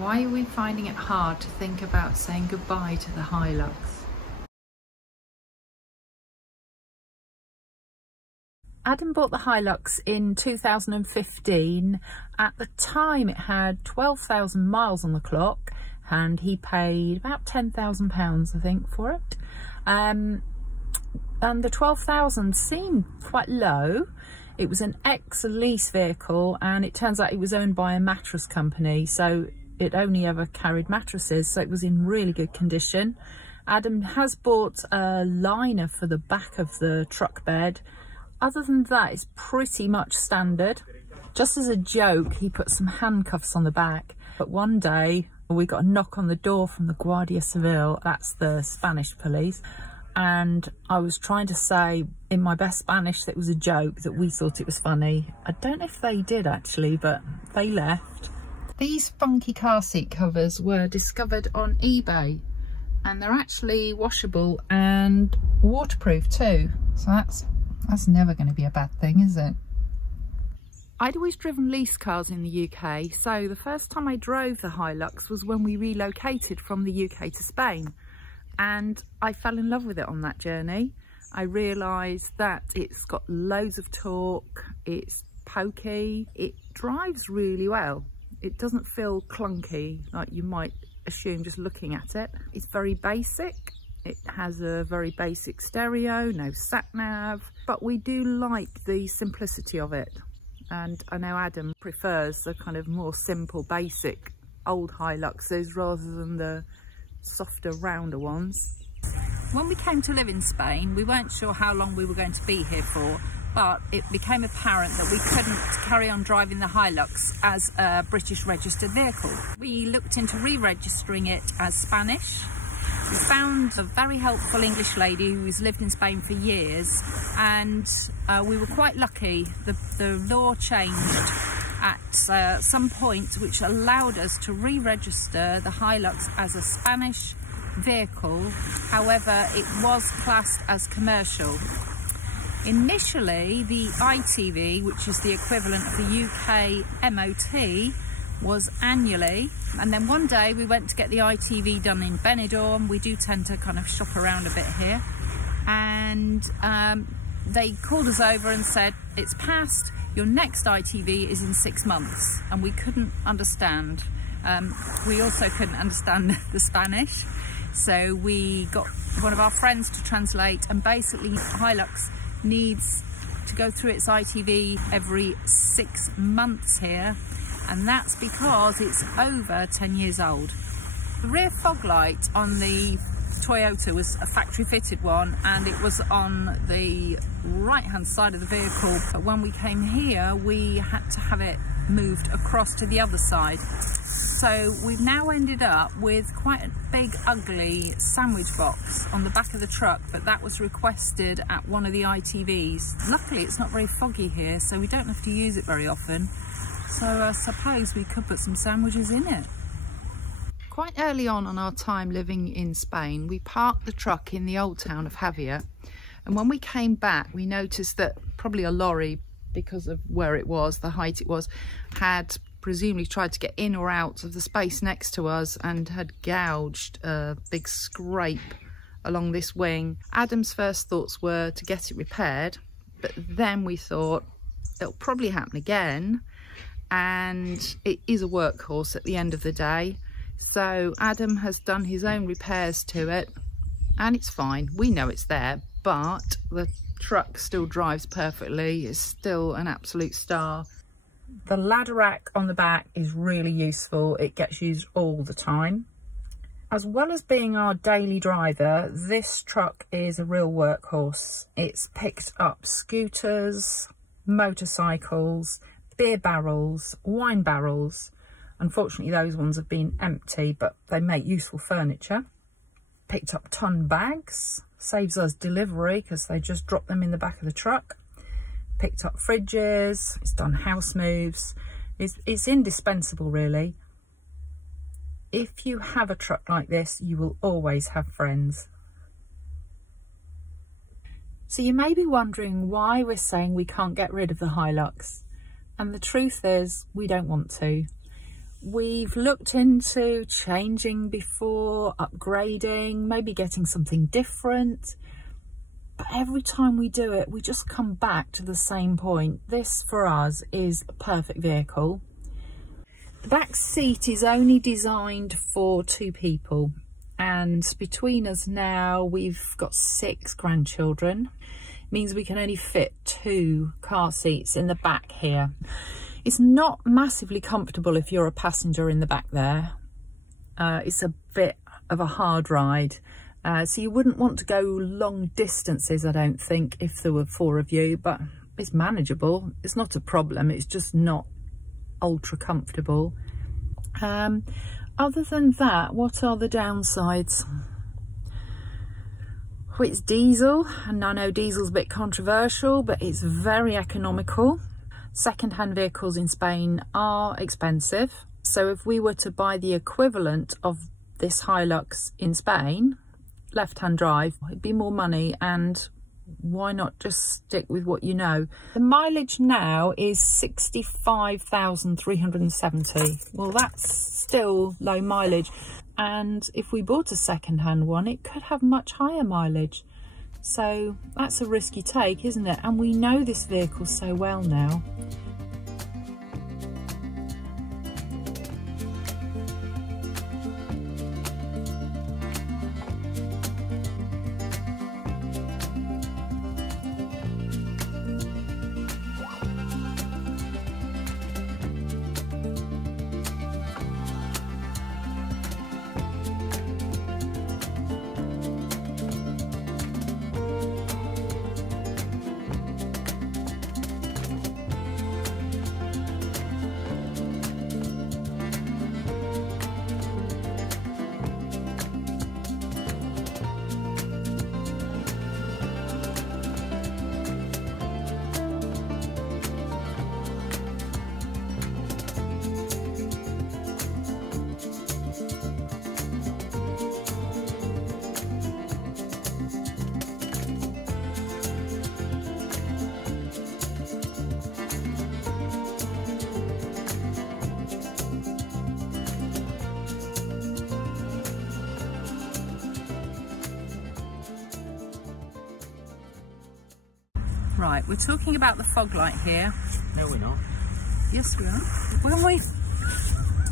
Why are we finding it hard to think about saying goodbye to the Hilux? Adam bought the Hilux in 2015. At the time it had 12,000 miles on the clock and he paid about £10,000 I think for it. And the 12,000 seemed quite low. It was an ex-lease vehicle and it turns out it was owned by a mattress company, so it only ever carried mattresses, so it was in really good condition. Adam has bought a liner for the back of the truck bed. Other than that, it's pretty much standard. Just as a joke, he put some handcuffs on the back. But one day, we got a knock on the door from the Guardia Civil, that's the Spanish police, and I was trying to say in my best Spanish that it was a joke, that we thought it was funny. I don't know if they did actually, but they left. These funky car seat covers were discovered on eBay and they're actually washable and waterproof too. So that's never going to be a bad thing, is it? I'd always driven lease cars in the UK, so the first time I drove the Hilux was when we relocated from the UK to Spain. And I fell in love with it on that journey. I realised that it's got loads of torque, it's pokey, it drives really well. It doesn't feel clunky like you might assume just looking at it. It's very basic. It has a very basic stereo, no sat-nav, but we do like the simplicity of it. And I know Adam prefers the kind of more simple, basic old Hiluxes rather than the softer, rounder ones. When we came to live in Spain, we weren't sure how long we were going to be here for, but it became apparent that we couldn't carry on driving the Hilux as a British registered vehicle. We looked into re-registering it as Spanish. We found a very helpful English lady who's lived in Spain for years, and we were quite lucky. The law changed at some point which allowed us to re-register the Hilux as a Spanish vehicle. However, it was classed as commercial. Initially, the ITV, which is the equivalent of the UK MOT, was annually, and then one day we went to get the ITV done in Benidorm. We do tend to kind of shop around a bit here, and they called us over and said, it's passed, your next ITV is in 6 months. And we couldn't understand. We also couldn't understand the Spanish, so we got one of our friends to translate, and basically Hilux needs to go through its ITV every 6 months here, and that's because it's over 10 years old. The rear fog light on the Toyota was a factory fitted one, and it was on the right hand side of the vehicle, but when we came here we had to have it moved across to the other side. So we've now ended up with quite a big ugly sandwich box on the back of the truck, but that was requested at one of the ITVs. Luckily it's not very foggy here, so we don't have to use it very often, so I suppose we could put some sandwiches in it. Quite early on our time living in Spain, we parked the truck in the old town of Javier, and when we came back we noticed that probably a lorry, because of where it was, the height it was, had presumably tried to get in or out of the space next to us and had gouged a big scrape along this wing. Adam's first thoughts were to get it repaired, but then we thought it'll probably happen again, and it is a workhorse at the end of the day. So Adam has done his own repairs to it, and it's fine. We know it's there, but the truck still drives perfectly. It's still an absolute star. The ladder rack on the back is really useful. It gets used all the time. As well as being our daily driver, this truck is a real workhorse. It's picked up scooters, motorcycles, beer barrels, wine barrels. Unfortunately, those ones have been empty, but they make useful furniture. Picked up ton bags, saves us delivery because they just drop them in the back of the truck. Picked up fridges, it's done house moves. It's indispensable, really. If you have a truck like this, you will always have friends. So you may be wondering why we're saying we can't get rid of the Hilux. And the truth is, we don't want to. We've looked into changing before, upgrading, maybe getting something different. But every time we do it, we just come back to the same point. This, for us, is a perfect vehicle. The back seat is only designed for 2 people. And between us now, we've got 6 grandchildren. It means we can only fit 2 car seats in the back here. It's not massively comfortable if you're a passenger in the back there. It's a bit of a hard ride. So you wouldn't want to go long distances, I don't think, if there were 4 of you, but it's manageable. It's not a problem. It's just not ultra comfortable. Other than that, what are the downsides? Well, it's diesel, and I know diesel's a bit controversial, but it's very economical. Second-hand vehicles in Spain are expensive. So if we were to buy the equivalent of this Hilux in Spain, left-hand drive, it'd be more money, and why not just stick with what you know? The mileage now is 65,370. Well, that's still low mileage, and if we bought a second-hand one, it could have much higher mileage. So that's a risky take, isn't it? And we know this vehicle so well now. Right, we're talking about the fog light here. No, we're not. Yes, we are. When we...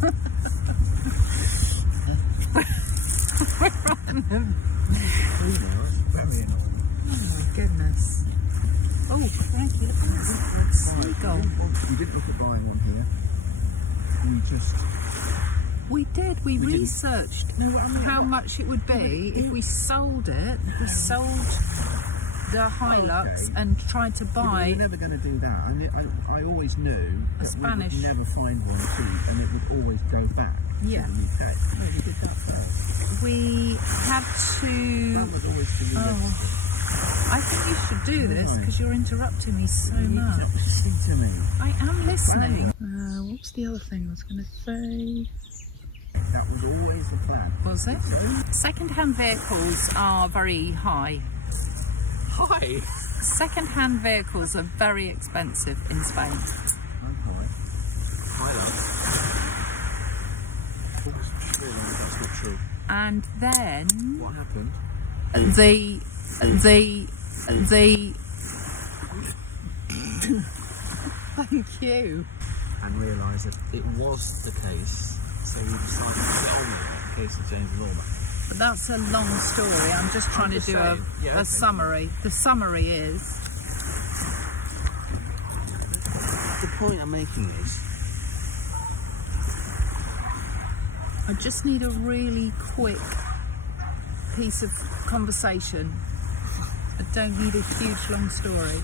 Oh my goodness. Oh, crikey, look at that. Seagull. We didn't look at buying one here. We did. We researched how much it would be if we sold it. We sold the Hilux and tried to buy. We're never going to do that. I always knew that Spanish. we would never find one cheap, and it would always go back to the UK. We did that. We had to. That was always the I think you should do this because you're interrupting me so much. Listen to me. I am listening. What's the other thing I was going to say? That was always the plan. Was it? Second-hand vehicles are very high. Hi. Second-hand vehicles are very expensive in Spain. That's true. And then What happened? the thank you. And realised that it was the case, so we decided to get on with it in case of James and Norma. But that's a long story. I'm just trying to do a summary. The summary is... The point I'm making is... I just need a really quick piece of conversation. I don't need a huge long story.